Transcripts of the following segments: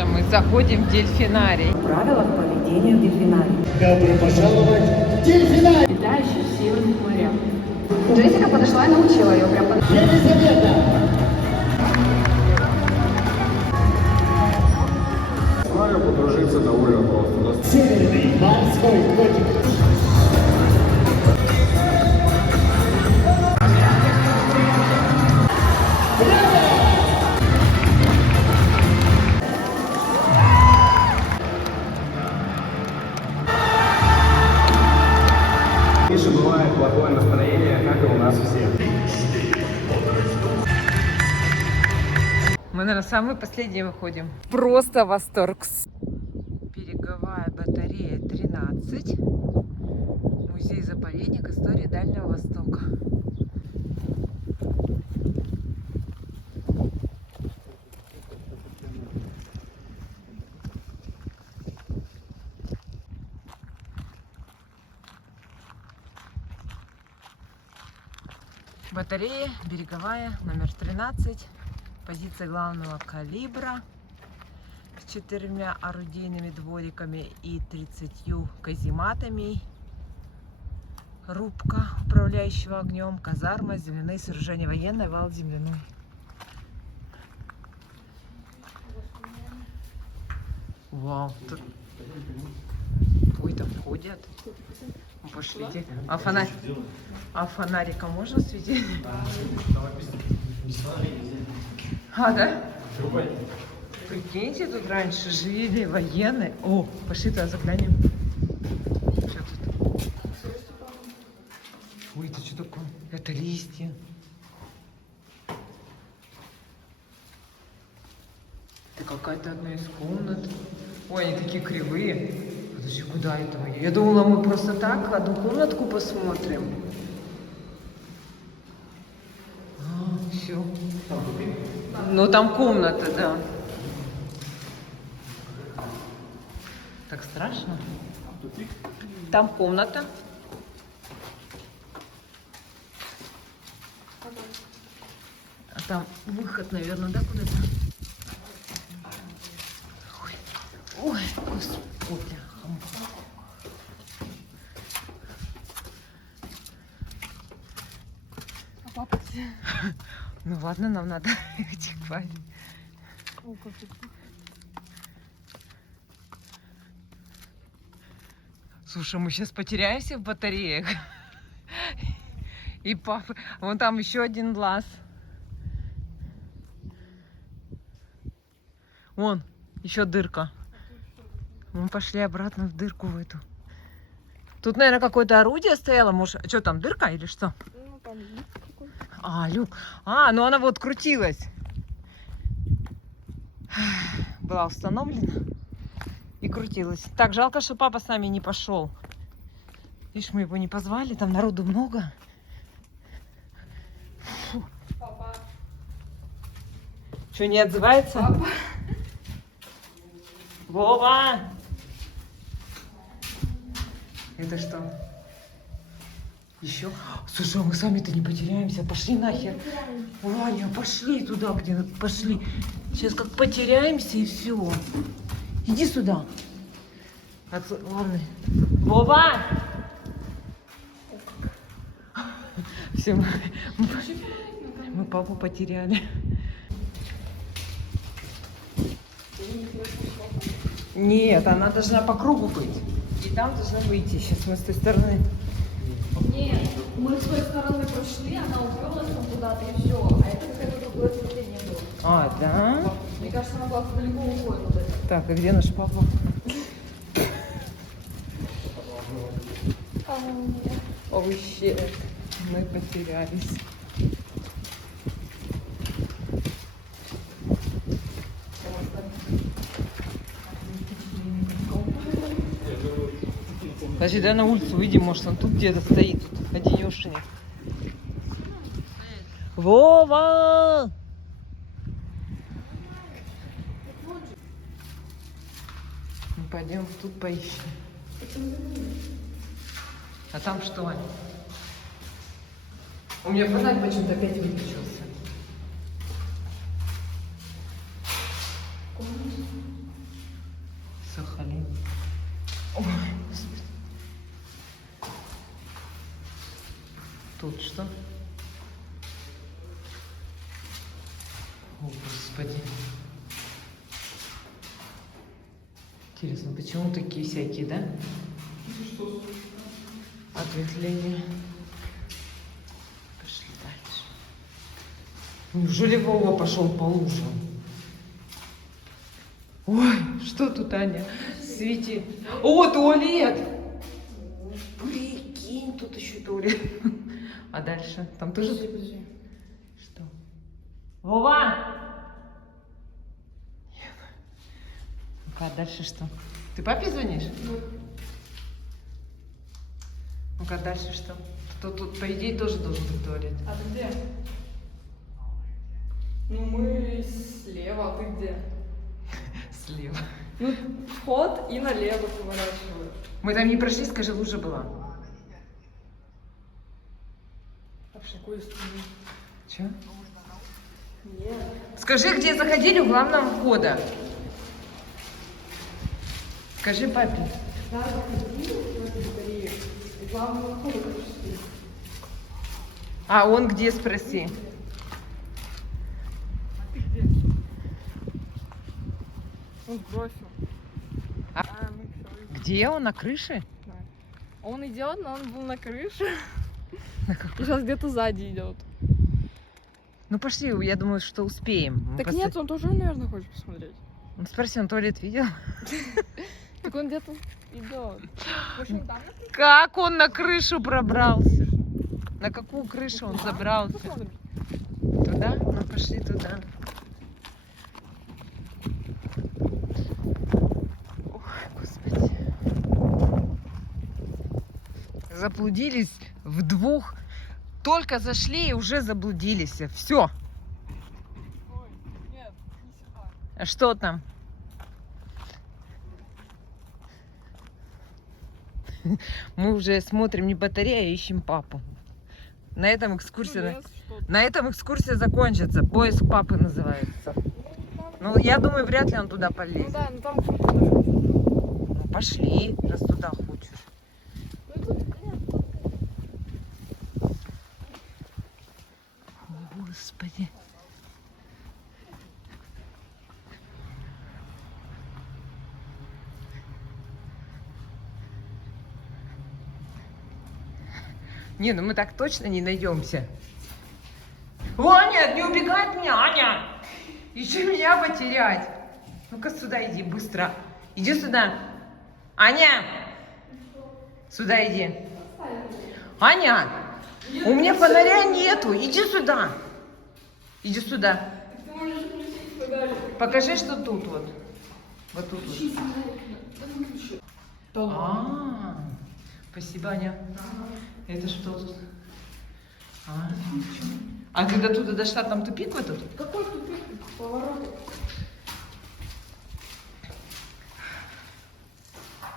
что мы заходим в дельфинарий. Правила поведения в дельфинарии. Добро пожаловать в дельфинарий! Летающий в северных морях. Джессика подошла и научила ее прям под... Елизавета! С нами подружиться довольно просто. Северный морской котик. Миша, бывает плохое настроение, как и у нас всех. Мы, наверное, самые последние выходим. Просто восторг. Береговая батарея 13. Музей-заповедник истории Дальнего Востока. Батарея береговая номер 13. Позиция главного калибра с 4 орудийными двориками и 30 казематами. Рубка управляющего огнем, казарма, земляные сооружения, военный вал земляной. Вау, тут... Ой, там ходят. Пошлите. А фонариком можно светить? А, да? Прикиньте, тут раньше жили военные. О, пошли туда заглянем. Что тут? Ой, это что такое? Это листья. Это какая-то одна из комнат. Ой, они такие кривые. Подожди, куда это? Я думала, мы просто так одну комнатку посмотрим. А, все. Ну, там комната, да. Так страшно. Там комната. А там выход, наверное, да, куда-то? Ой, ой, господи. А папа где? Ну ладно, нам надо идти к папе. О, как тут. Слушай, мы сейчас потеряемся в батареях. И папа... Вон там еще один глаз. Вон, еще дырка. Мы пошли обратно в дырку в эту. Тут, наверное, какое-то орудие стояло. Может, что там, дырка или что? Ну, там люк какой-то. А, люк. А, ну она вот крутилась. Была установлена и крутилась. Так, жалко, что папа с нами не пошел. Видишь, мы его не позвали, там народу много. Фу. Папа. Что, не отзывается? Папа. Вова! Это что? Еще? Слушай, а мы сами-то не потеряемся. Пошли нахер. Ваня, пошли туда, где пошли. Сейчас как потеряемся и все. Иди сюда. Ладно. Вова! Все, мы папу потеряли. Нет, она должна по кругу быть. И там должна выйти. Сейчас мы с той стороны. Нет, мы с той стороны прошли, она уперлась там куда-то и все. А это какое-то другое заведение было. А, да? Мне кажется, она куда-то далеко уходит вот это. Так, а где наш папа? Ой, щет. Мы потерялись. Подожди, дай на улицу выйдем, может он тут где-то стоит, одинешенек. Вова! Ну, пойдем тут поищем. А там что? У меня фонарь почему-то опять выключился. Сахалин. Ой, Господи. Тут что? О, Господи. Интересно, почему такие всякие, да? Ответвления. Пошли дальше. Неужели Вова пошел по лужам? Ой, что тут, Аня? Свети. О, туалет! Прикинь, тут еще туалет. А дальше? Там тоже... Что? Вова! Ну-ка, а дальше что? Ты папе звонишь? Ну-ка, дальше что? Тут, по идее, тоже должен быть туалет. А ты где? Ну мы слева, а ты где? Слева. Ну, вход и налево поворачиваешь. Мы там не прошли, скажи, лужа была. А в какую сторону? Че? Нет. Скажи, где заходили у главного входа. Скажи папе. Да, заходи в эту батарею. И главного входа, короче, стоит. А он где, спроси. А ты где? Он бросил. А? Ну всё, Где он, на крыше? да. Он идет, но он был на крыше. На какой? И сейчас где-то сзади идет. Ну пошли, я думаю, что успеем. Мы Так просто- нет, он тоже, наверное, хочет посмотреть. Ну, спроси, он туалет видел? Так он где-то идет. Может, он там? Как он на крышу пробрался? На какую крышу он забрался? Посмотрим. Туда? Ну пошли туда. Ой, Господи. Заблудились в двух. Только зашли и уже заблудились. Все. Ой, нет, не сюда. А что там? Мы уже смотрим не батарею, а ищем папу. На этом экскурсия... Лес, что-то. На этом экскурсия закончится. Поиск папы называется. Ну, я думаю, вряд ли он туда Ну полезет. да, ну там что-то даже. Ну, пошли, раз туда хочешь. Ну тут нет. О, Господи. Не, ну мы так точно не найдемся. О, нет, не убегай от меня, Аня! Еще меня потерять. Ну-ка сюда иди, быстро. Иди сюда. Аня! Сюда иди. Аня! У меня фонаря нету. Иди сюда. Иди сюда. Ты можешь включить фонарик. Покажи, что тут вот. Вот тут вот. А, спасибо, Аня. Это что тут? А когда туда дошла, там тупик в этот? Какой тупик? Поворот.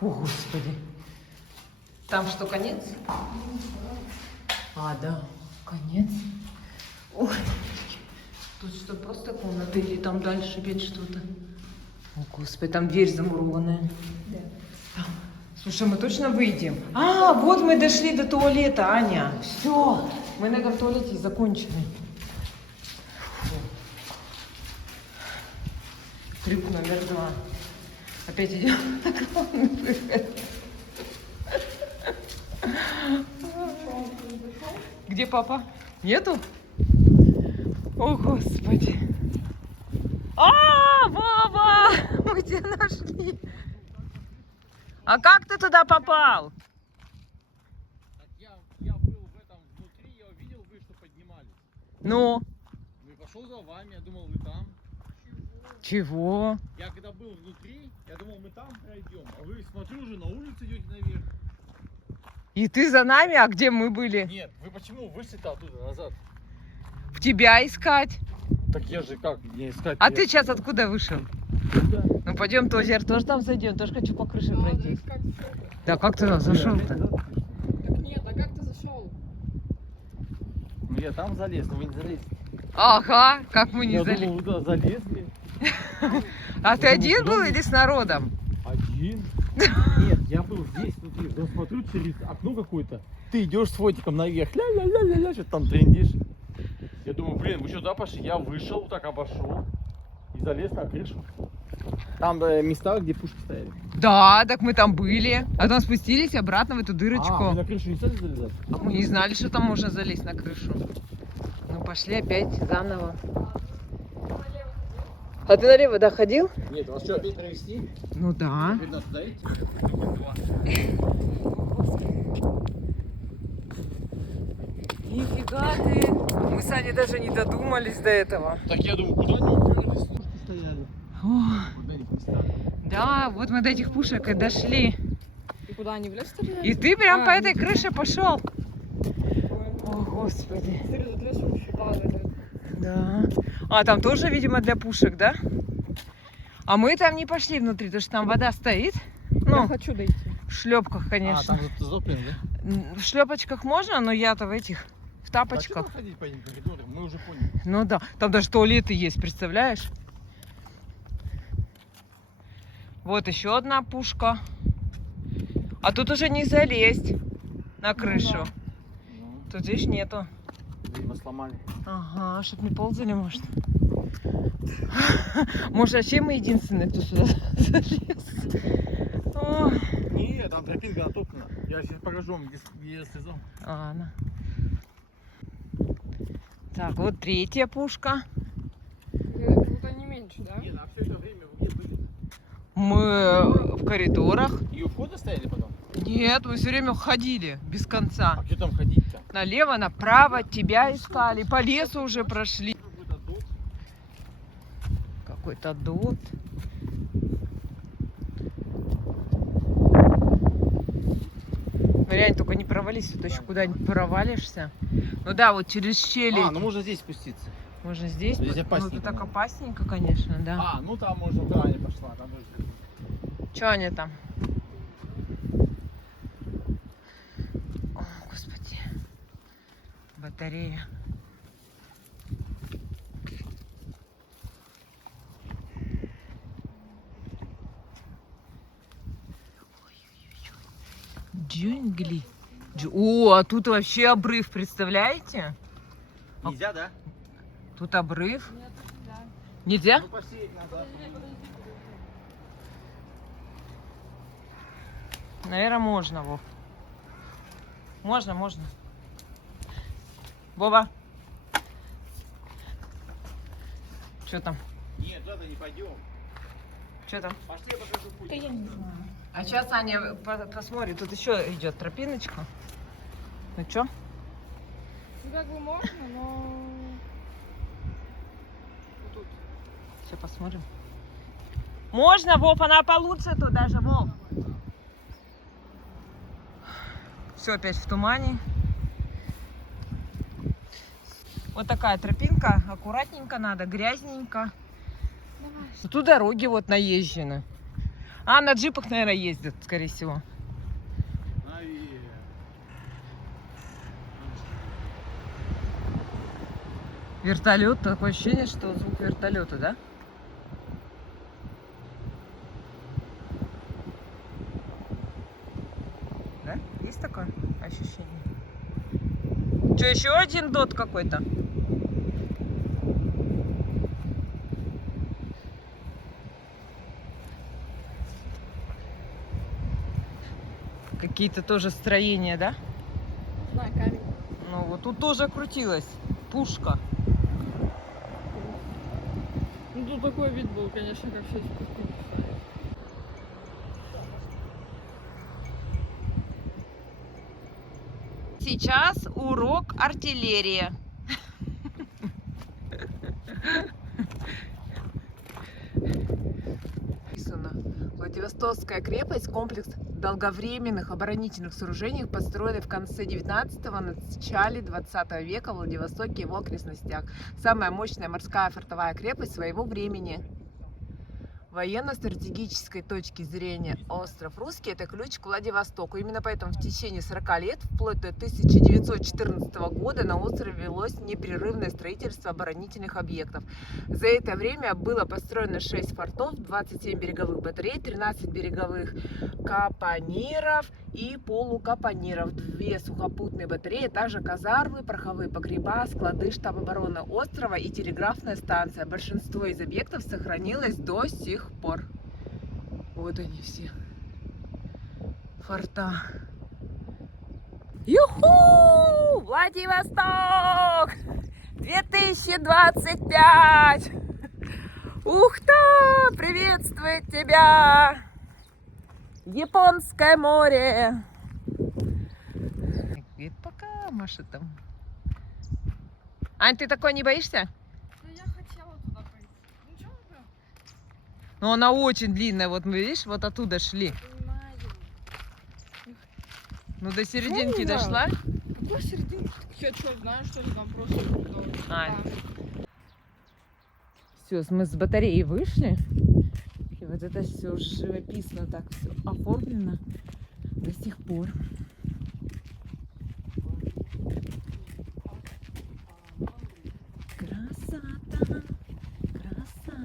О, Господи. Там что, конец? А, да, конец. Ой, тут что, просто комната или там дальше опять что-то? О, Господи, там дверь замурованная. Да. Там. Слушай, мы точно выйдем? А, вот мы дошли до туалета, Аня. Все, мы на этом туалете и закончили. Фу. Трюк номер 2. Опять идем на главный выход. Где папа? Нету? О, Господи. А, Вова! Мы тебя нашли. А как ты туда попал? Я был в этом внутри, я увидел, вы что поднимались. Ну, Ну и пошел за вами, я думал, вы там. чего? Я когда был внутри, я думал, мы там пройдем. А вы, смотрю, уже на улицу идете наверх. И ты за нами, а где мы были? Нет, вы почему вышли-то оттуда назад? В тебя искать. Так я же как, мне искать? А ты сейчас откуда вышел? Ну пойдем тоже, тоже там зайдем, тоже хочу по крыше Надо пройти. искать вход. Да как ты там зашел-то? Так нет, а как ты зашел? Ну я там залез, но вы не залезли. Ага, как мы не Я залезли. думал, вы туда залезли. А ты один был или с народом? Один. Блин. Нет, я был здесь, внутри, но смотрю через окно какое-то. Ты идешь с фотиком наверх, ля-ля-ля-ля-ля, что-то там трендишь. Я думаю, блин, вы что, туда пошли? Я вышел, так обошел и залез на крышу. Там места, где пушки стояли. Да, так мы там были. А потом спустились обратно в эту дырочку. А, вы на крышу не стали залезать? А мы не знали, что там можно залезть на крышу. Ну, пошли опять заново. А ты налево, да, ходил? Нет, вас что, опять провести? Ну да. Теперь надо туда идти? Нифига ты. Мы с Аней даже не додумались до этого. Так я думаю, куда они уперлись? Пушки стояли. О, Вот на этих местах. да, вот мы до этих пушек и дошли. И куда они в лес стреляют? И ты прям по этой крыше пошел. О, Господи. Да. А, там тоже, видимо, для пушек, да? А мы там не пошли внутри, потому что там вода стоит. Ну, Я хочу дойти. в шлепках, конечно. А, там затоплен, да? В шлепочках можно, но я-то в этих, в А тапочках. что ходить по этим коридорам? Мы уже поняли. Ну да, там даже туалеты есть, представляешь? Вот еще одна пушка. А тут уже не залезть на крышу. Тут, видишь, нету. Видимо, сломали. Ага, чтоб не ползали, может. Может, вообще мы единственные, кто сюда залез. О, Нет, там тропинка натоплена. Я сейчас покажу вам, где я слезал. ладно. Так, вот третья пушка. Тут они меньше, да? Нет, а все это время вы где были? Мы в коридорах. И у входа стояли потом? Нет, мы все время ходили, без конца. А где там ходить-то? Налево, направо, тебя искали. По лесу уже прошли. Какой-то дом. Какой-то дот. Реально, только не провались, а то еще куда-нибудь провалишься. Ну да, вот через щели. А, ну можно здесь спуститься. Можно здесь. Здесь Ну, опасненько, это так наверное. опасненько, конечно, да. А, ну там можно, куда Аня пошла. Там тоже. Че они там? О, Господи. Батарея. Джунгли. О, а тут вообще обрыв, представляете? Нельзя, да? Тут обрыв. Нельзя? Ну пошли назад. Наверное, можно, Вов. Можно, можно. Вова. Что там? Нет, туда не пойдем. Что там? Пошли, я покажу путь. А сейчас Аня посмотрит. Тут еще идет тропиночка. Ну что? Ну как бы можно, но... Вот тут. Сейчас посмотрим. Можно, Вов, она получше тут даже, Вов. Все опять в тумане. Вот такая тропинка. Аккуратненько надо, грязненько. Тут дороги вот наезжены. А, на джипах, наверное, ездят, скорее всего. Вертолет, такое ощущение, что звук вертолета, да? Да? Есть такое ощущение? Что, еще один дот какой-то? Какие-то тоже строения, да? На, камень. Ну вот тут тоже крутилась пушка. Ну тут такой вид был, конечно, как все эти картинки ставят. Сейчас урок артиллерии. Владивостокская крепость — комплекс долговременных оборонительных сооружений, построенный в конце 19-го, начале 20 века в Владивостоке и его окрестностях. Самая мощная морская фортовая крепость своего времени. военно-стратегической точки зрения остров Русский – это ключ к Владивостоку. Именно поэтому в течение 40 лет, вплоть до 1914 года, на острове велось непрерывное строительство оборонительных объектов. За это время было построено 6 фортов, 27 береговых батарей, 13 береговых капониров и полукапониров, 2 сухопутные батареи, а также казармы, пороховые погреба, склады, штаб обороны острова и телеграфная станция. Большинство из объектов сохранилось до сих пор. Вот они все. Форта. Юху! Владивосток! 2025! Ухта! Приветствует тебя! Японское море! Говорит, пока, Маша там. Ань, ты такой не боишься? Ну, я хотела туда пойти. Ну, чё вы прям? Ну, она очень длинная, вот мы, видишь, вот оттуда шли. Понимаю. Ну, до серединки Ну, да. дошла. Какой серединки? Я что, знаю, что ли, там просто... А. Все, мы с батареи вышли. И вот это все живописно так все оформлено до сих пор. Красота, красота.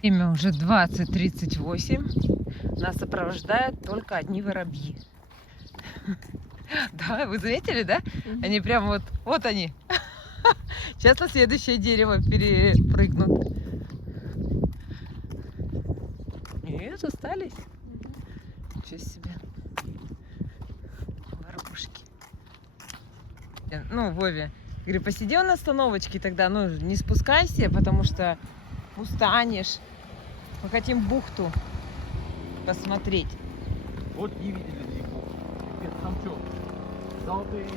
Время уже 20:38. Нас сопровождают только одни воробьи. Да, вы заметили, да? Они прям вот они. Сейчас на следующее дерево перепрыгнут. Нет, остались. Ничего себе. Воробушки. Ну, Вове, говорю, посиди на остановочке тогда, ну, не спускайся, потому что устанешь. Мы хотим бухту посмотреть. Вот не видели никого. Это там что? Золотые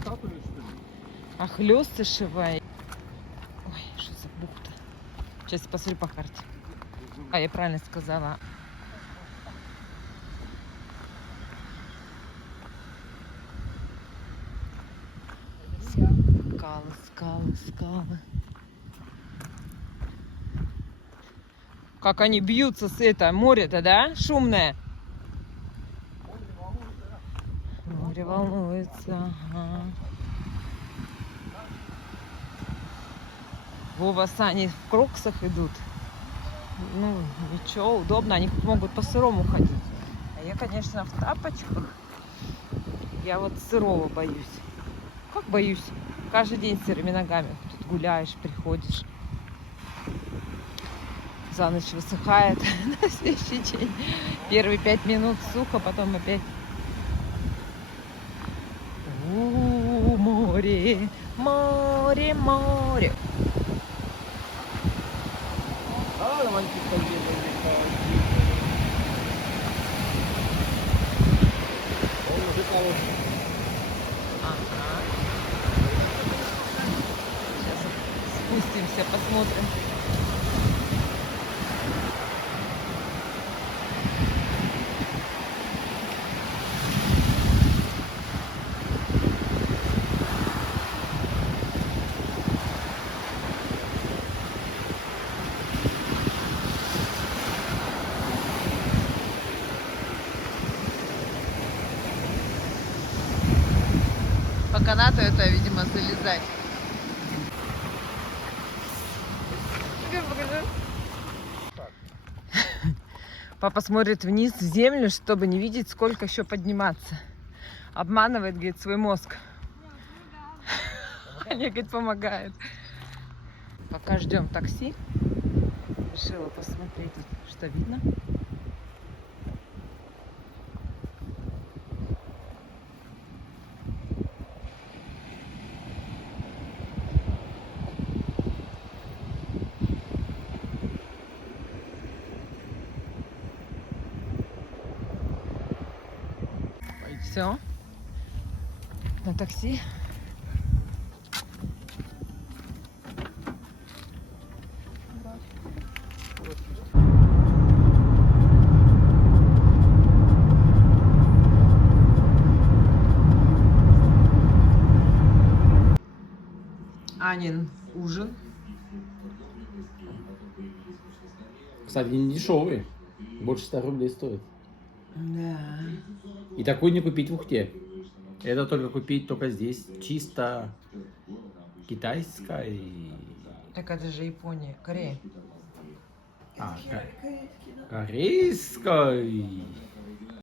статуи, что ли? А хлёсты шивай. Ой, что за бухта? Сейчас я посмотрю по карте. А, я правильно сказала. Скалы, скалы, скалы. Как они бьются с это море-то, да? Шумное. Море волнуется. Ага. Вова, Сани в кроксах идут. Ну, ничего, удобно. Они могут по сырому ходить. А я, конечно, в тапочках. Я вот сырого боюсь. Как боюсь? Каждый день сырыми ногами. Тут гуляешь, приходишь. За ночь высыхает на следующий день. Первые 5 минут сухо, потом опять. У, море, море, море. А, давайте поедем. Он уже кого-то. Ага. Сейчас спустимся, посмотрим. По канату это, видимо, залезать. Папа смотрит вниз в землю, чтобы не видеть, сколько еще подниматься. Обманывает, говорит, свой мозг. Аня, говорит, помогает. Пока ждем такси, решила посмотреть, что видно. Все. На такси. Анин ужин. кстати, не дешевый. Больше 100 рублей стоит. Да. И такой не купить в Ухте. Это только купить только здесь. Чисто китайская. Так это же Япония, Корея. Корейской.